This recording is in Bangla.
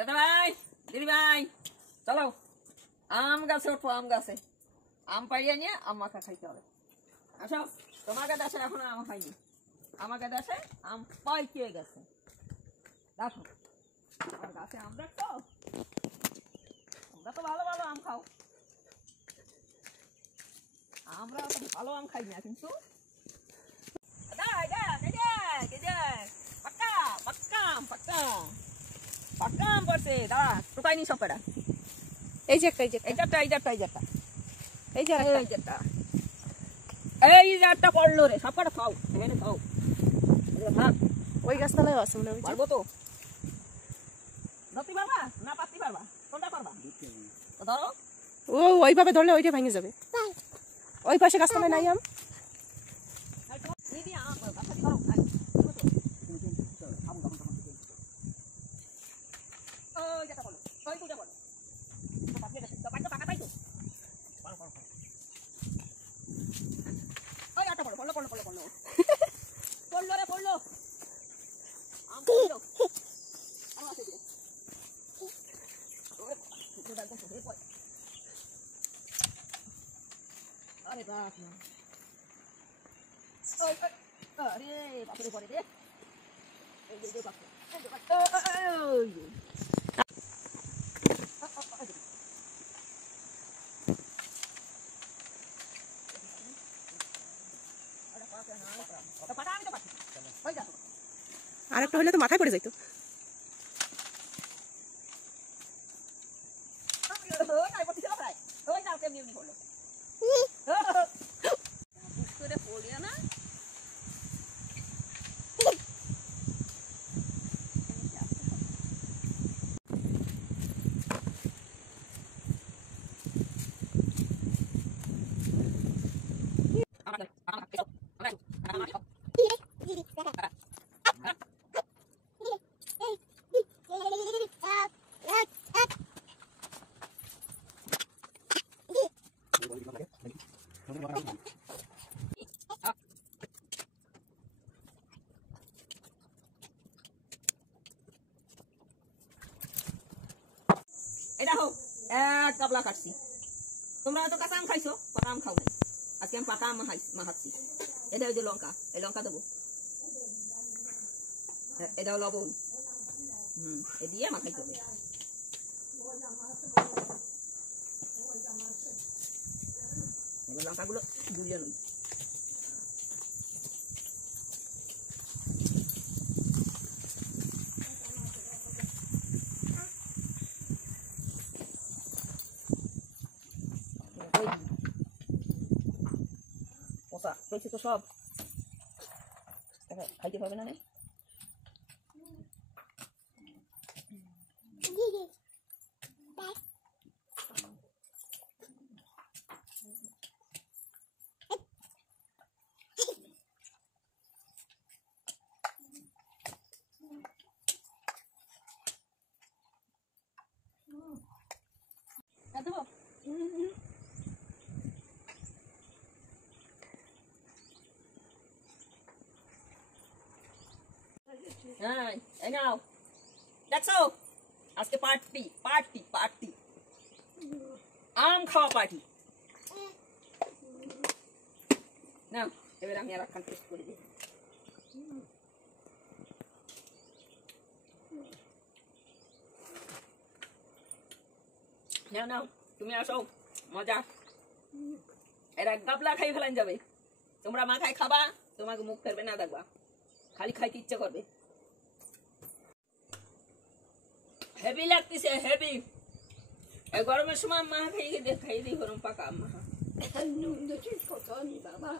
দাদা ভাই, দিদি ভাই, চলো আম গাছে উঠবো। আম গাছে আম পাইয়ে নিয়ে আম মাখা খাইতে হবে। আসো, তোমাকে দেশে এখন আম খাইনি, আমাকে দেশে আম পাইকে গেছে। দেখো আমার গাছে আম দেখছো, তোমরা তো ভালো ভালো আম খাও, আমরা তো ভালো আম খাই না। কিন্তু পাক্কা পাক্কা পাক্কা পাক্কা আম পড়ছে। দাঁড়া টুকাইনি সব পেড়া। এই যে একটা, এই একটা পড়লো রে, সব কটা খাও, এখানে খাও। থাক, ওই গাছতলায় আছে মনে হয়। পারবো তো? ধরতে পারবা না পারতে পারবা? কোনটা পারবা? ধরো। ও ওইভাবে ধরলে ওইটা ভেঙে যাবে। ওই পাশে গাছতলায় নাই আম। अरे बाप रे, अरे बाप रे, पड़े रे, ये बाप रे, আর একটা হলে তো মাথায় পড়ে যাইতো। এটা হোক এক কাবলা কাটছি। তোমরা তো কাঁচা আম খাইছো, পাকা আম খাও নাই। আজকে আমি পাকা আম মাখাচ্ছি। এটা ওই যে লঙ্কা, এই লঙ্কা দেবো, এটাও লবণ, এ দিয়ে মাখাইতে হবে। লঙ্কাগুলো গুলিয়ে নেব। পোষা পেয়েছি তো সব, খাইতে পারবে না। হ্যাঁ, এই নাও, দেখছো আজকে পার্টি পার্টি পার্টি, আম খাওয়া পার্টি। নাও এবার আমি আর একখান টেস্ট করে দিই। নাও নাও, তুমি আসো, মজা। এরা গাবলা খাই ফেলান যাবে। তোমরা মা খাই খাবা, তোমাকে মুখ ফেরবে না, দেখবা খালি খাইতে ইচ্ছা করবে। হেভি লাগতেছে, হেভি। এই গরমের সময় মা খাই দিই গরম পাকা মা। বাবা